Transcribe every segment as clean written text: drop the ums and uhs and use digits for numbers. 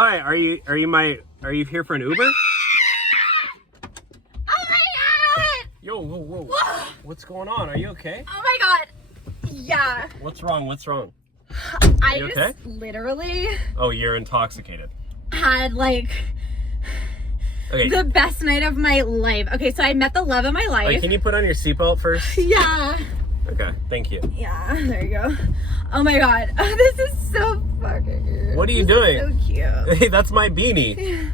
Hi, are you here for an Uber? Oh my god! Yo, whoa. What's going on? Are you okay? Oh my god. Yeah. What's wrong? I you just okay? literally Oh, you're intoxicated. had like the best night of my life. Okay, so I met the love of my life. Wait, can you put on your seatbelt first? Yeah. Okay, thank you. Yeah, there you go. Oh my god. Oh, this is so fucking cute. What are you doing? So cute. Hey, that's my beanie.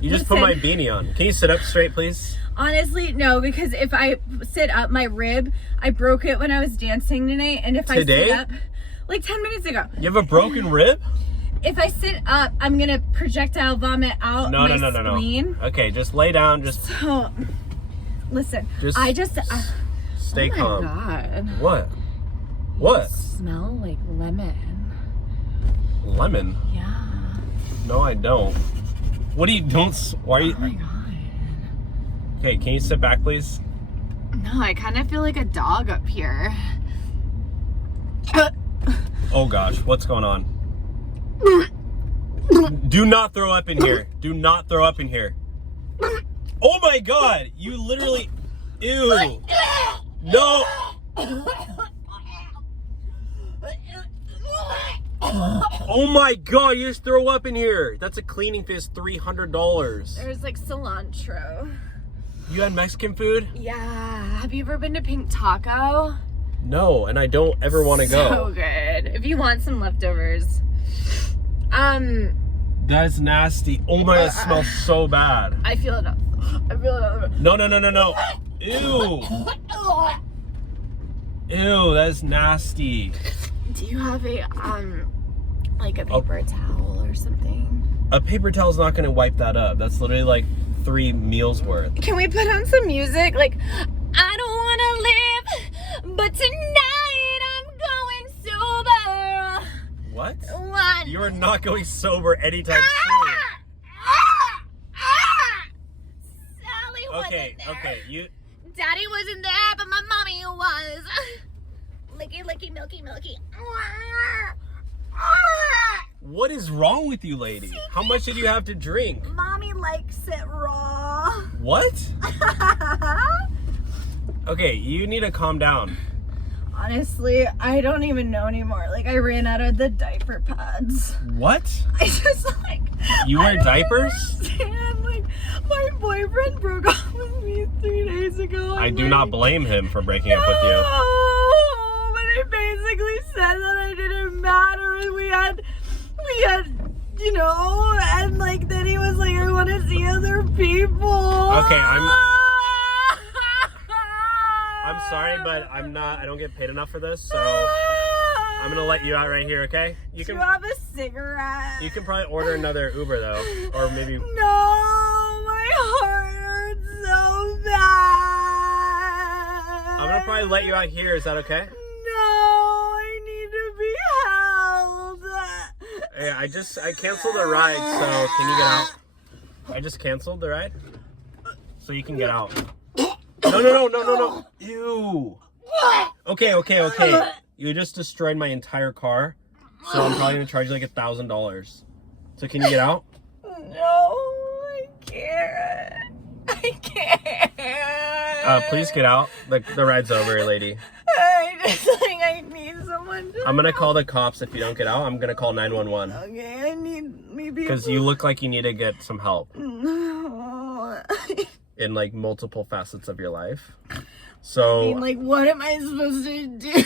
You just put my beanie on. Can you sit up straight, please? Honestly, no, because if I sit up, my rib, I broke it when I was dancing tonight, and if I sit up, like 10 minutes ago. You have a broken rib? If I sit up, I'm gonna projectile vomit out my spleen. Okay, just lay down. So, listen, stay calm. Oh my god. What? What? You smell like lemon. Lemon? Yeah. No, I don't. What do you why are you? Oh my god. Okay, can you sit back, please? No, I kind of feel like a dog up here. Oh gosh, what's going on? Do not throw up in here. Do not throw up in here. Oh my god, you literally, ew. No. Oh my god, you just throw up in here. That's a cleaning fee, is $300. There's like cilantro. You had Mexican food? Yeah. Have you ever been to Pink Taco? No, and I don't ever want to go. So good. If you want some leftovers. That's nasty. Oh my god, it smells so bad. I feel it. No. Ew. Ew, that's nasty. Do you have a like a paper towel or something? A paper towel's not gonna wipe that up. That's literally like 3 meals worth. Can we put on some music? Like, I don't wanna live, but tonight I'm going sober. What? What? You are not going sober anytime soon. Sally wasn't there. Okay, you. Daddy wasn't there, but my mommy was. Licky, milky. What is wrong with you, lady? How much did you have to drink? Mommy likes it raw. What? Okay, you need to calm down. Honestly, I don't even know anymore. Like, I ran out of the diaper pads. What? I just like... You wear diapers? Like, my boyfriend broke up with me 3 days ago. I do not blame him for breaking up with you. No, but he basically said that I didn't matter, and we had, you know, and like then he was like, I want to see other people. Okay, I'm sorry, but I don't get paid enough for this, so I'm gonna let you out right here, okay? Do you have a cigarette? You can probably order another Uber though, or maybe. No, my heart hurts so bad. I'm gonna probably let you out here. Is that okay? No, I need to be held. Hey, I canceled the ride, so can you get out? I just canceled the ride, so you can get out. No. Ew. Okay. You just destroyed my entire car, so I'm probably gonna charge you like $1,000. So can you get out? No, I can't. Please get out. The ride's over, lady. I need someone to I'm gonna call the cops if you don't get out. I'm gonna call 911. Okay, I need maybe. Because you look like you need to get some help. No. In like multiple facets of your life. So I mean, like, what am I supposed to do?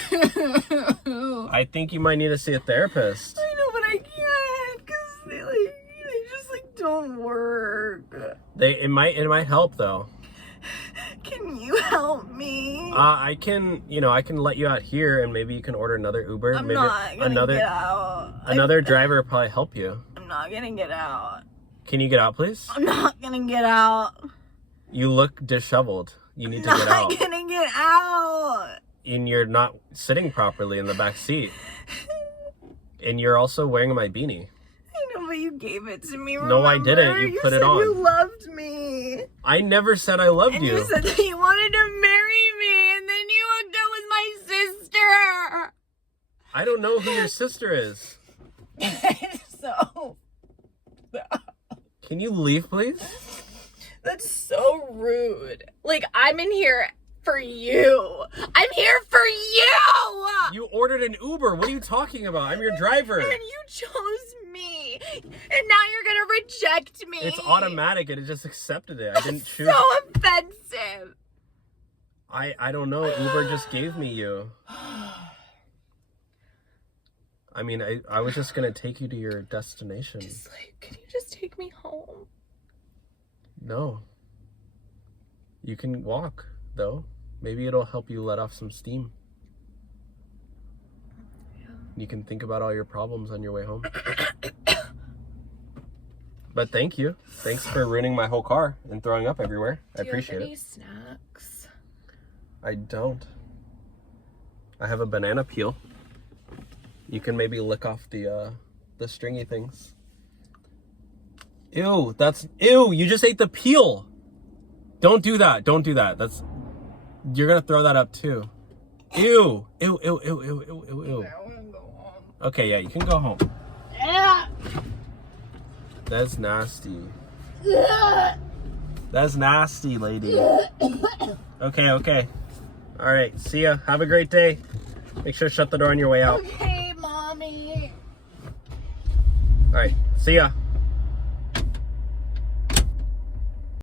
I think you might need to see a therapist. I know, but I can't because they just like don't work. It might help though. Can you help me? I can let you out here and maybe you can order another Uber. I'm maybe not gonna get out. Another driver will probably help you. I'm not gonna get out. Can you get out, please? I'm not gonna get out. You look disheveled. You need to get out. I'm not gonna get out. And you're not sitting properly in the back seat. And you're also wearing my beanie. I know, but you gave it to me, remember? No, I didn't. You put it on. You loved me. I never said I loved you. And you said that you wanted to marry me, and then you hooked up with my sister. I don't know who your sister is. So Can you leave, please? That's so rude. Like, I'm in here for you. I'm here for you! You ordered an Uber. What are you talking about? I'm your driver. And you chose me. And now you're gonna reject me. It's automatic. It just accepted it. I didn't choose. So offensive. I don't know. Uber just gave me you. I mean, I was just gonna take you to your destination. Just like, can you just take me home? No. You can walk, though. Maybe it'll help you let off some steam. Yeah. You can think about all your problems on your way home. But thank you. Thanks for ruining my whole car and throwing up everywhere. I appreciate it. Do you have any snacks? I don't. I have a banana peel. You can maybe lick off the stringy things. Ew, ew, you just ate the peel. Don't do that. Don't do that. You're gonna throw that up too. Ew, ew, ew, ew, ew, ew, ew, ew. I wanna go home. Okay, yeah, you can go home. That's nasty. That's nasty, lady. Okay, okay. All right, see ya. Have a great day. Make sure to shut the door on your way out. Okay, Mommy. All right, see ya.